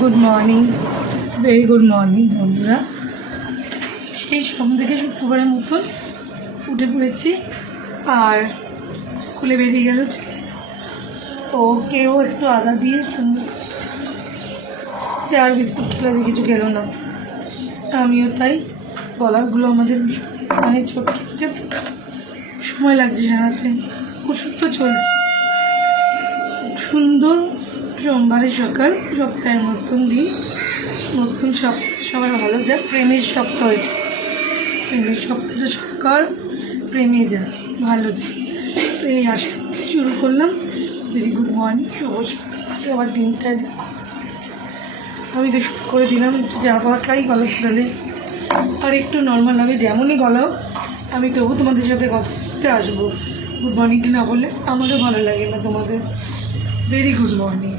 Good morning, very good morning বন্ধুরা। সেই সব থেকে শুক্রবারের মতন উঠে পড়েছি আর স্কুলে বেরিয়ে গেল। তো কেউ একটু আদা দিয়ে সুন্দর চার বিস্কুট খেলো, যে কিছু খেলো না, আমিও তাই। গলাগুলো আমাদের মানে ছোট হচ্ছে, তো সময় লাগছে জানাতে। ওষুধ তো চলছে। সুন্দর সোমবারের সকাল, সপ্তাহের নতুন দিন, নতুন সবার ভালো যাক। প্রেমের সপ্তাহ এটা, প্রেমের সপ্তাহটা সকাল প্রেমে যাক, ভালো যাক। তো এই আশা শুরু করলাম। ভেরি গুড মর্নিং, শুভ সবার দিনটা। আমি তো শুরু করে দিলাম, একটু চা পাওয়া খাই, গলা তাহলে আর একটু নর্মাল হবে। যেমনই গলাও আমি তবু তোমাদের সাথে কথা বলতে আসবো। গুড মর্নিংটা না বললে আমারও ভালো লাগে না তোমাদের। Very good morning.